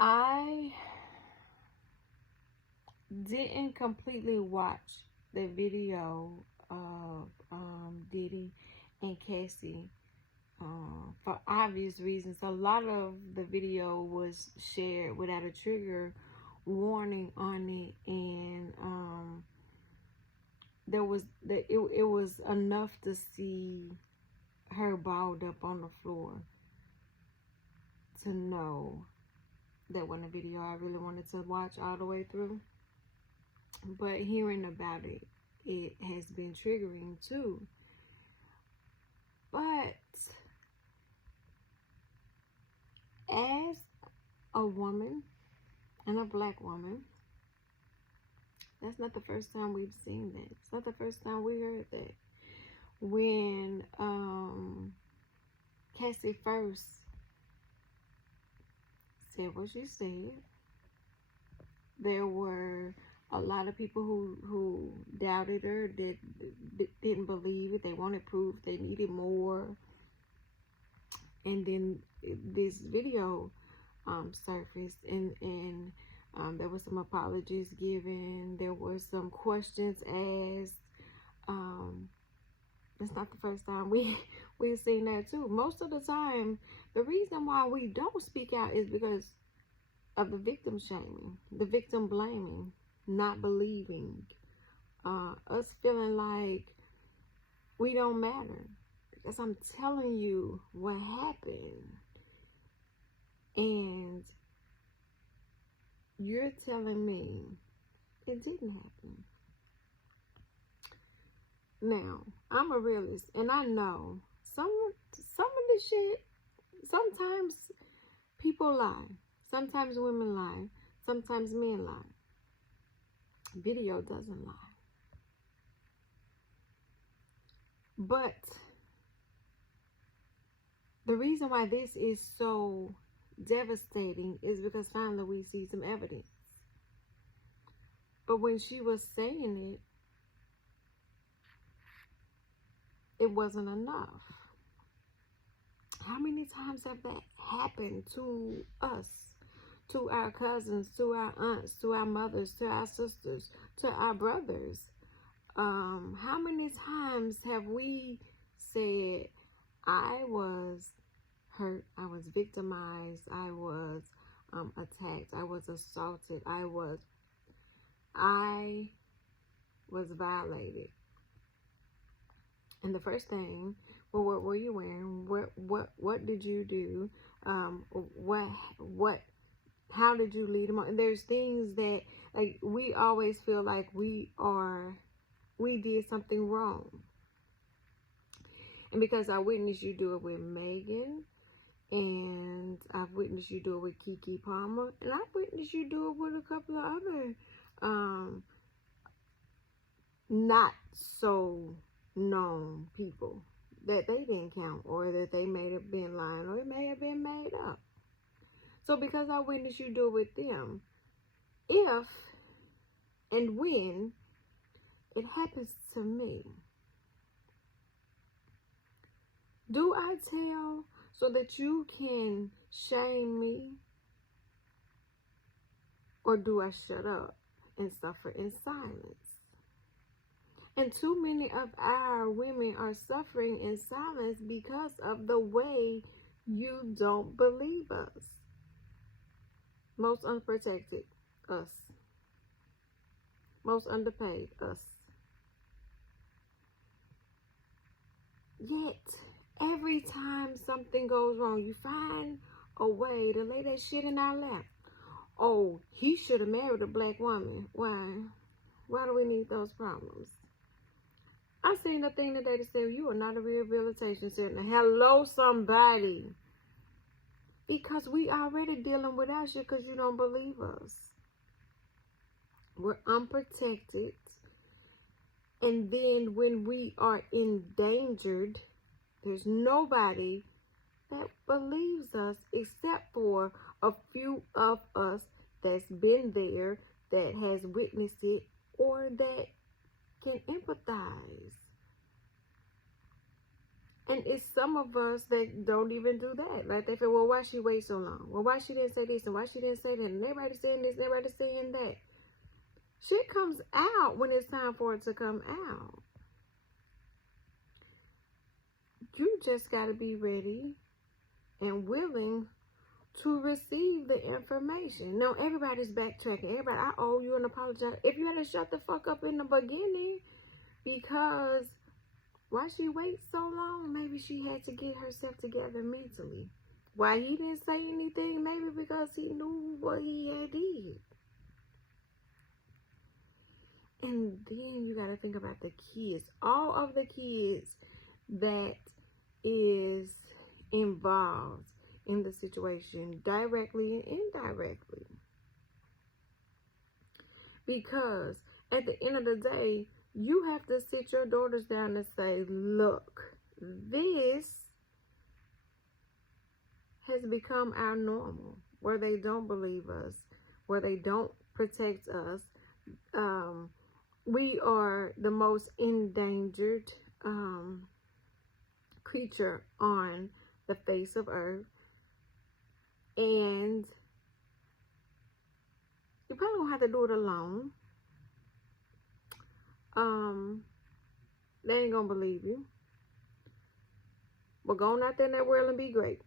I didn't completely watch the video of Diddy and Cassie for obvious reasons. A lot of the video was shared without a trigger warning on it, and it was enough to see her balled up on the floor to know that wasn't a video I really wanted to watch all the way through. But hearing about it, it has been triggering too. But as a woman and a black woman, that's not the first time we've seen that. It's not the first time we heard that. When Cassie first said what she said, there were a lot of people who doubted her, didn't believe it. They wanted proof. They needed more. And then this video surfaced, and there were some apologies given. There were some questions asked. It's not the first time we've seen that too. Most of the time, the reason why we don't speak out is because of the victim shaming, the victim blaming, not believing, us feeling like we don't matter. Because I'm telling you what happened, and you're telling me it didn't happen. Now, I'm a realist, and I know some of the shit, sometimes people lie. Sometimes women lie. Sometimes men lie. Video doesn't lie. But the reason why this is so devastating is because finally we see some evidence. But when she was saying it, it wasn't enough. How many times have that happened to us, to our cousins, to our aunts, to our mothers, to our sisters, to our brothers? How many times have we said, I was hurt, I was victimized, I was attacked, I was assaulted, I was violated? And the first thing, well, what were you wearing? What did you do? How did you lead them on? And there's things that, like, we always feel like we did something wrong. And because I witnessed you do it with Megan, and I've witnessed you do it with Keke Palmer, and I've witnessed you do it with a couple of other not so known people that they didn't count, or that they may have been lying, or it may have been made up. So because I witnessed you do it with them, if and when it happens to me, do I tell so that you can shame me, or do I shut up and suffer in silence? And too many of our women are suffering in silence because of the way you don't believe us. Most unprotected, us. Most underpaid, us. Yet, every time something goes wrong, you find a way to lay that shit in our lap. Oh, he should have married a black woman. Why? Why do we need those problems? I seen a thing today that said, you are not a rehabilitation center. Hello, somebody. Because we already dealing with that shit because you don't believe us. We're unprotected. And then when we are endangered, there's nobody that believes us except for a few of us that's been there, that has witnessed it, or that can empathize. And it's some of us that don't even do that. Like they feel, well, why she wait so long? Well, why she didn't say this and why she didn't say that? And everybody saying this, everybody saying that. Shit comes out when it's time for it to come out. You just got to be ready and willing to receive the information. No, everybody's backtracking. Everybody, I owe you an apology. If you had to shut the fuck up in the beginning, because why she wait so long? Maybe she had to get herself together mentally. Why he didn't say anything? Maybe because he knew what he had did. And then you got to think about the kids. All of the kids that is involved in the situation, directly and indirectly. Because at the end of the day, you have to sit your daughters down and say, look, this has become our normal, where they don't believe us, where they don't protect us. We are the most endangered creature on the face of earth. And you probably won't have to do it alone. They ain't gonna believe you. But go on out there in that world and be great.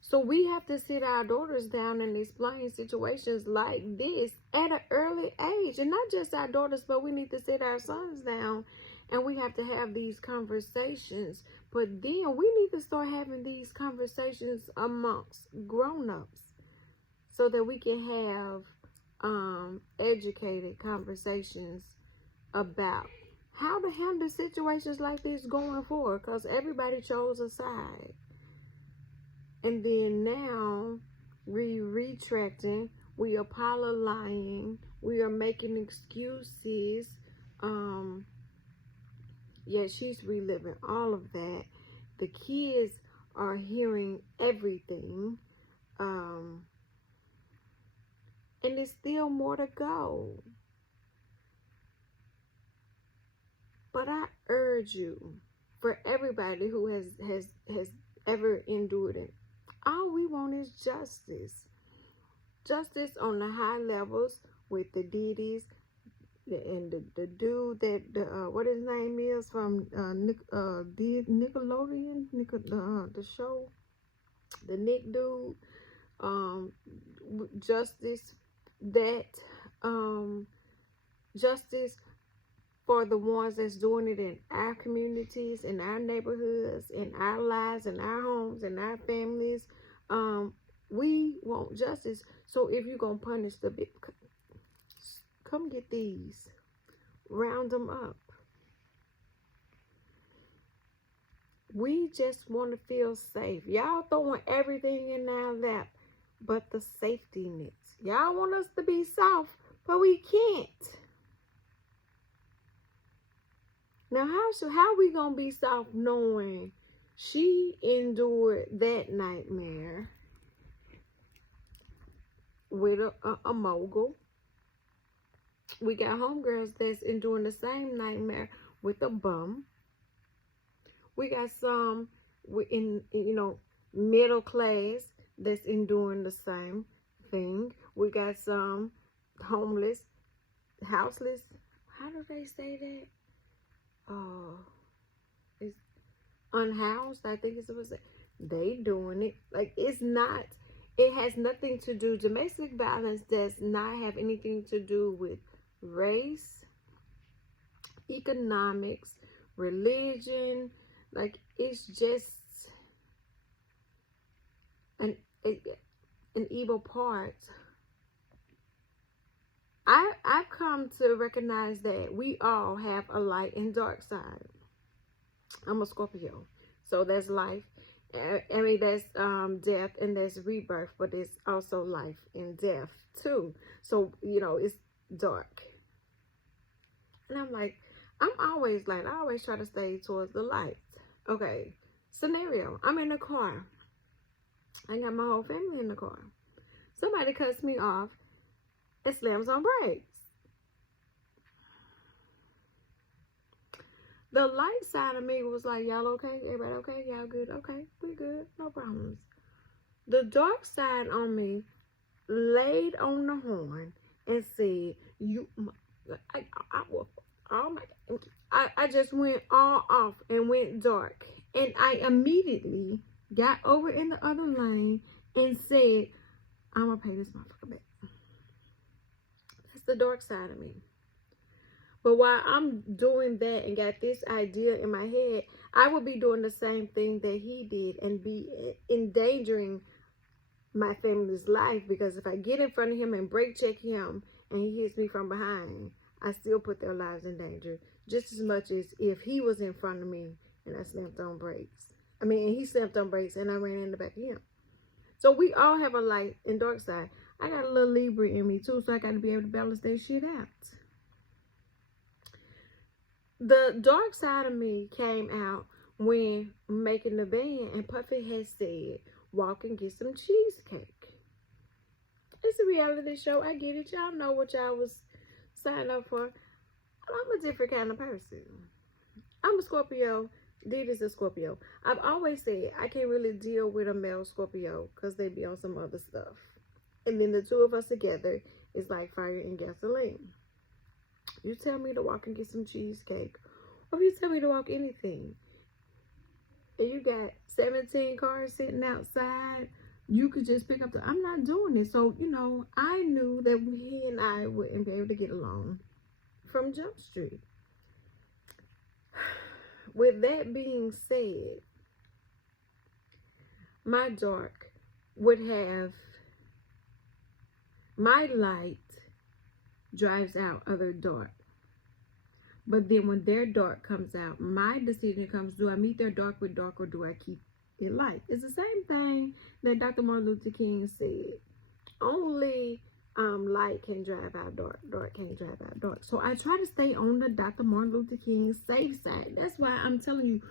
So we have to sit our daughters down and explain situations like this at an early age. And not just our daughters, but we need to sit our sons down and we have to have these conversations. But then we need to start having these conversations amongst grown-ups so that we can have educated conversations about how to handle situations like this going forward, because everybody chose a side. And then now we retracting, we apologizing, we are making excuses. Yeah, she's reliving all of that. The kids are hearing everything. And there's still more to go. But I urge you, for everybody who has ever endured it, all we want is justice. Justice on the high levels with the Diddy's and the dude that what his name is from Nickelodeon, the show, the Nick dude. Justice justice for the ones that's doing it in our communities, in our neighborhoods, in our lives, in our homes, in our families. We want justice. So if you're going to punish the big, come get these. Round them up. We just want to feel safe. Y'all throwing everything in our lap but the safety nets. Y'all want us to be soft, but we can't. Now, how we going to be soft knowing she endured that nightmare with a mogul? We got homegirls that's enduring the same nightmare with a bum. We got some in, middle class that's enduring the same thing. We got some homeless, houseless. How do they say that? It's unhoused, I think it's supposed to say. They doing it. Like, it has nothing to do, domestic violence does not have anything to do with race, economics, religion. Like, it's just an evil part. I've come to recognize that we all have a light and dark side. I'm a Scorpio, so there's life. I mean, there's death and there's rebirth, but there's also life and death too. So, it's dark. And I always try to stay towards the light. Okay, scenario, I'm in the car. I got my whole family in the car. Somebody cuts me off. It slams on brakes. The light side of me was like, y'all okay? Everybody okay? Y'all good? Okay, we good. No problems. The dark side on me laid on the horn and said, oh my God. I just went all off and went dark. And I immediately got over in the other lane and said, I'm going to pay this motherfucker back. That's the dark side of me. But while I'm doing that and got this idea in my head, I would be doing the same thing that he did and be endangering my family's life, because if I get in front of him and brake check him and he hits me from behind, I still put their lives in danger just as much as if he was in front of me and I slammed on brakes. He slammed on brakes and I ran in the back of him. So we all have a light and dark side. I got a little Libra in me too, so I got to be able to balance that shit out. The dark side of me came out when making the band and Puffy had said, walk and get some cheesecake. It's a reality show. I get it. Y'all know what y'all was signed up for. I'm a different kind of person. I'm a Scorpio. Diddy's a Scorpio. I've always said I can't really deal with a male Scorpio because they be on some other stuff. And then the two of us together is like fire and gasoline. You tell me to walk and get some cheesecake, or if you tell me to walk anything, and you got 17 cars sitting outside, you could just pick up I'm not doing it. So, I knew that he and I wouldn't be able to get along from Jump Street. With that being said, my dark would have, my light drives out other dark. But then when their dark comes out, my decision comes, do I meet their dark with dark or do I keep it light? It's the same thing that Dr. Martin Luther King said. Only light can drive out dark. Dark can't drive out dark. So I try to stay on the Dr. Martin Luther King safe side. That's why I'm telling you,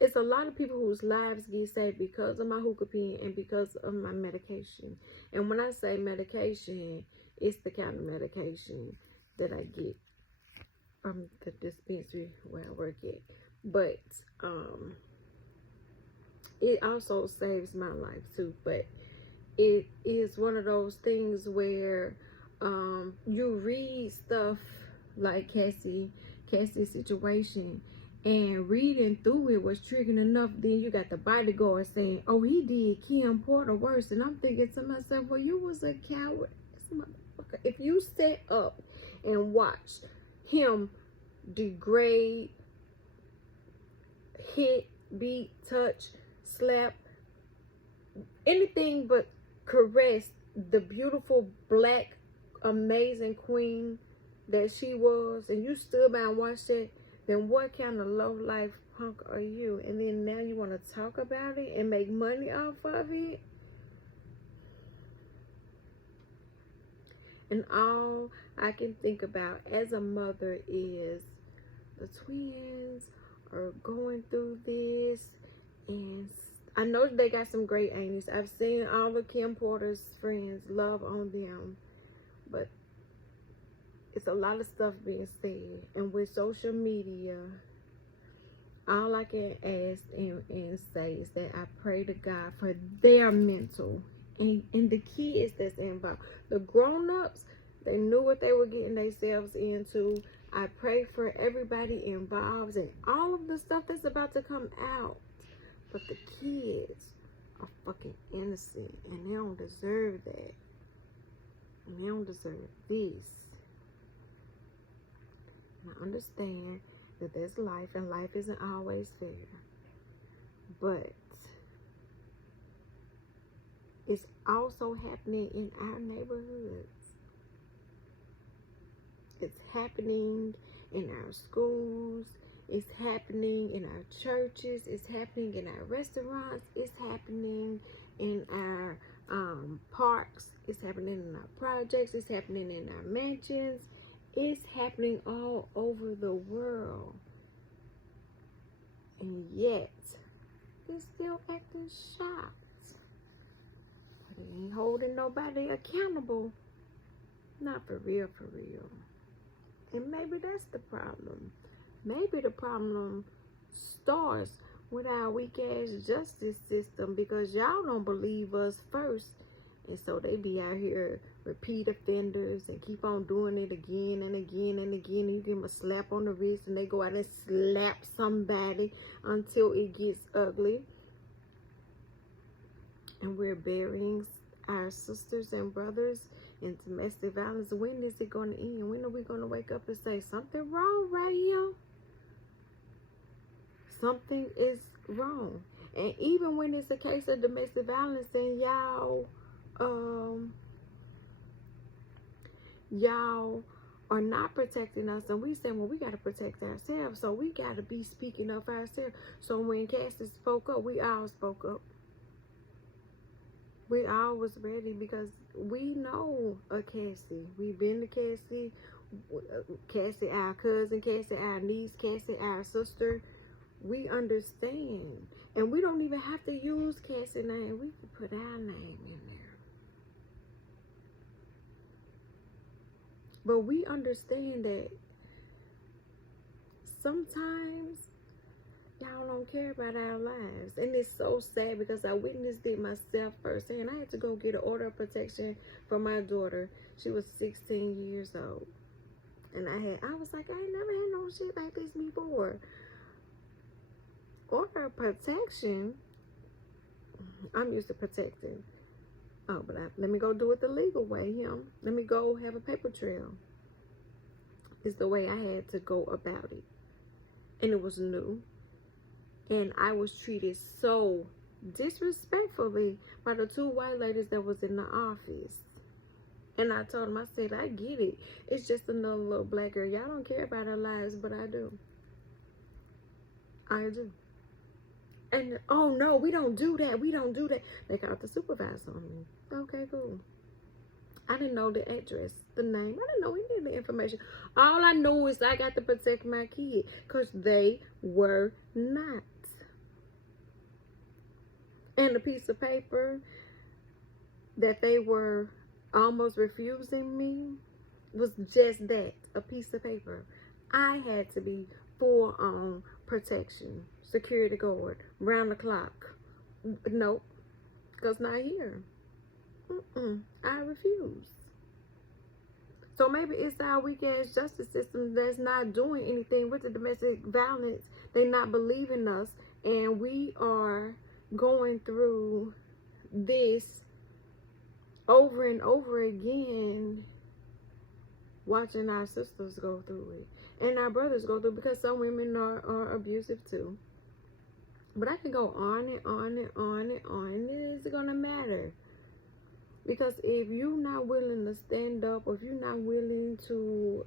it's a lot of people whose lives get saved because of my hookah pen and because of my medication. And when I say medication, it's the kind of medication that I get from the dispensary where I work at. But it also saves my life too. But it is one of those things where you read stuff like Cassie's situation, and reading through it was triggering enough. Then you got the bodyguard saying, oh, he did Kim Porter worse. And I'm thinking to myself, well, you was a coward. Motherfucker. If you set up and watch him degrade, hit, beat, touch, slap, anything but caress the beautiful black amazing queen that she was, and you stood by and watched it, then what kind of low life punk are you? And then now you want to talk about it and make money off of it? And all I can think about as a mother is the twins are going through this, and I know they got some great aunties. I've seen all of Kim Porter's friends love on them, but it's a lot of stuff being said. And with social media, all I can ask and say is that I pray to God for their mental and the kids that's involved. The grown-ups, they knew what they were getting themselves into. I pray for everybody involved and all of the stuff that's about to come out. But the kids are fucking innocent, and they don't deserve that. And they don't deserve this. And I understand that there's life, and life isn't always fair. But it's also happening in our neighborhoods. It's happening in our schools. It's happening in our churches. It's happening in our restaurants. It's happening in our parks. It's happening in our projects. It's happening in our mansions. It's happening all over the world. And yet, they're still acting shocked. But it ain't holding nobody accountable. Not for real, for real. And maybe that's the problem. Maybe the problem starts with our weak ass justice system, because y'all don't believe us first. And so they be out here repeat offenders and keep on doing it again and again and again. And you give them a slap on the wrist and they go out and slap somebody until it gets ugly. And we're burying our sisters and brothers in domestic violence. When is it going to end? When are we going to wake up and say something wrong right here? Something is wrong. And even when it's a case of domestic violence, then y'all are not protecting us, and we say, well, we got to protect ourselves, so we got to be speaking up for ourselves. So when Cassie spoke up, we all spoke up. We all was ready, because we know a Cassie. We've been to Cassie. Cassie, our cousin. Cassie, our niece. Cassie, our sister. We understand. And we don't even have to use Cassie's name. We can put our name in there. But we understand that sometimes y'all don't care about our lives. And it's so sad, because I witnessed it myself firsthand. I had to go get an order of protection for my daughter. She was 16 years old. And I was like, I ain't never had no shit like this before. Order of protection? I'm used to protecting. Oh, but let me go do it the legal way, Let me go have a paper trail. It's the way I had to go about it. And it was new. And I was treated so disrespectfully by the two white ladies that was in the office. And I told them, I said, I get it. It's just another little black girl. Y'all don't care about her lives, but I do. I do. And, oh, no, we don't do that. We don't do that. They called the supervisor on me. Okay, cool. I didn't know the address, the name. I didn't know any of the information. All I know is I got to protect my kid, because they were not. And the piece of paper that they were almost refusing me was just that, a piece of paper. I had to be full on protection, security guard, round the clock. Nope, because not here. I refuse. So maybe it's our weak ass justice system that's not doing anything with the domestic violence. They're not believing us, and we are going through this over and over again, watching our sisters go through it and our brothers go through it, because some women are abusive too. But I can go on and on and on and on, and it isn't gonna matter. Because if you're not willing to stand up, or if you're not willing to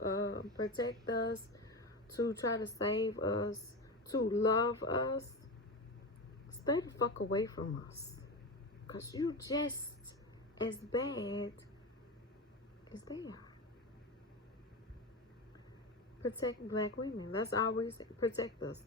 protect us, to try to save us, to love us, stay the fuck away from us. Because you just as bad as they are. Protect black women. Let's always protect us.